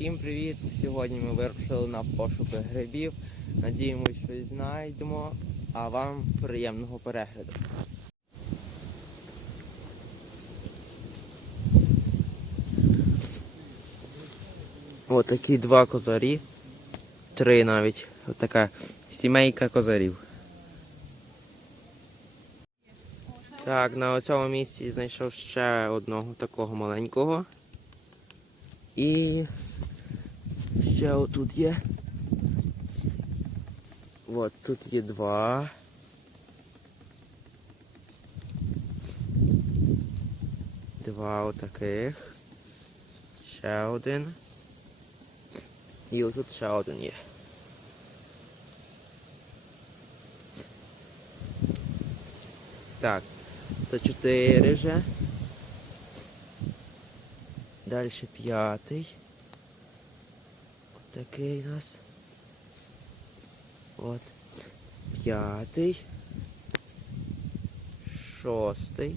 Всім привіт! Сьогодні ми вирушили на пошуки грибів. Надіємось, щось знайдемо, а вам приємного перегляду. Отакі два козарі. Три навіть. Отака сімейка козарів. Так, на цьому місці знайшов ще одного такого маленького. І ще отут є. От тут є два. Два отаких. Ще один. І отут ще один є. Так, то чотири вже. Далі п'ятий. Отакий у нас. От. П'ятий. Шостий.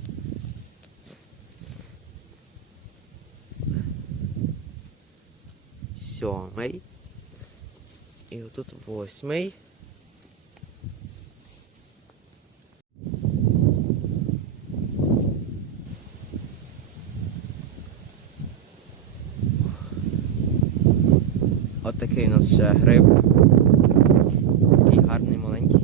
Сьомий. І отут восьмий. От такий у нас ще гриб. Такий гарний маленький.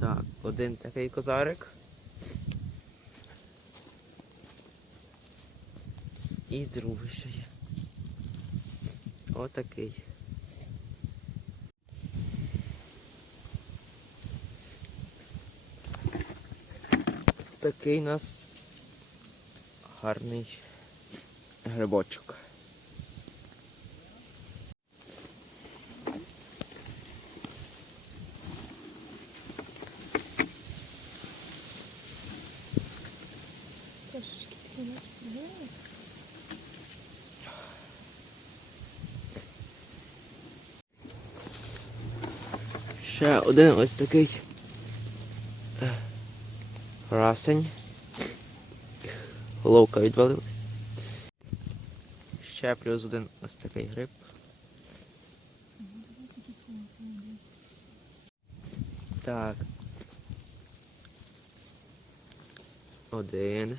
Так, один такий козарик. І другий ще є. Отакий. Такий у нас гарний грибочок. Ще один ось такий е, красень. Головка відвалилась. Ще плюс один ось такий гриб. Так. Один.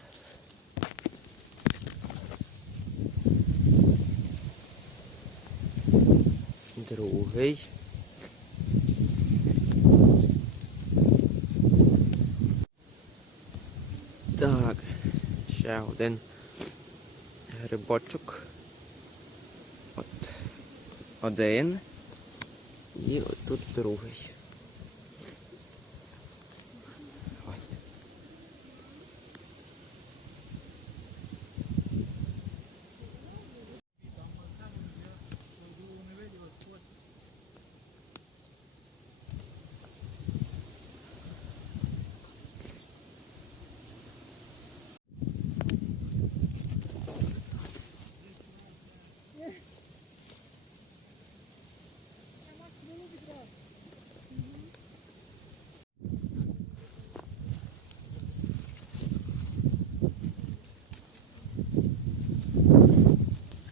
Другий. Так, ще один грибочок. От. Один. І ось тут другий.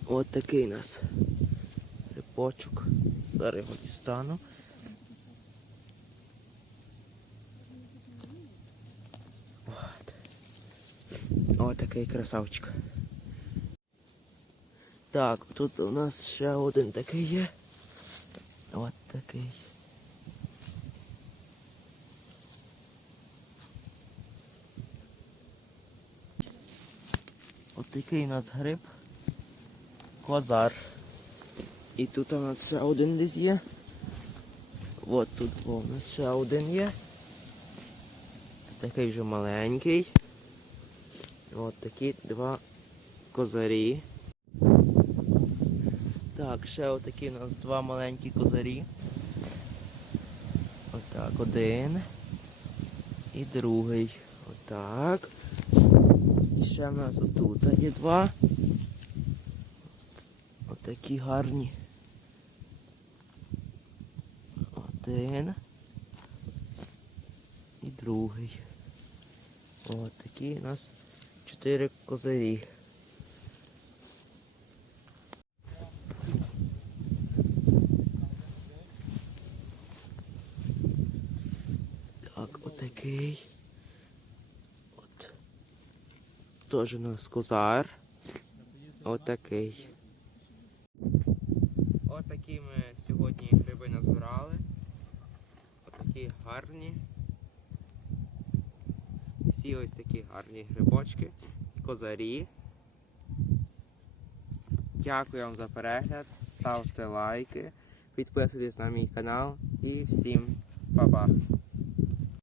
От такий у нас рибочок. Зараз його дістану. От. От такий красавчик. Так, тут у нас ще один такий є. От такий. От такий у нас гриб. Козар. І тут у нас ще один десь є. От тут у нас ще один є. Тут такий вже маленький. От такі два козарі. Так, ще отакі у нас два маленькі козарі. Отак, один. І другий. Отак. І ще в нас отут є два. Такі гарні. Один. І другий. От такі у нас чотири козарі. Так, отакий. От. Теж у нас козар. Отакий. Отакі ми сьогодні гриби назбирали. Отакі гарні. Всі ось такі гарні грибочки, козарі. Дякую вам за перегляд. Ставте лайки, підписуйтесь на мій канал і всім па-па.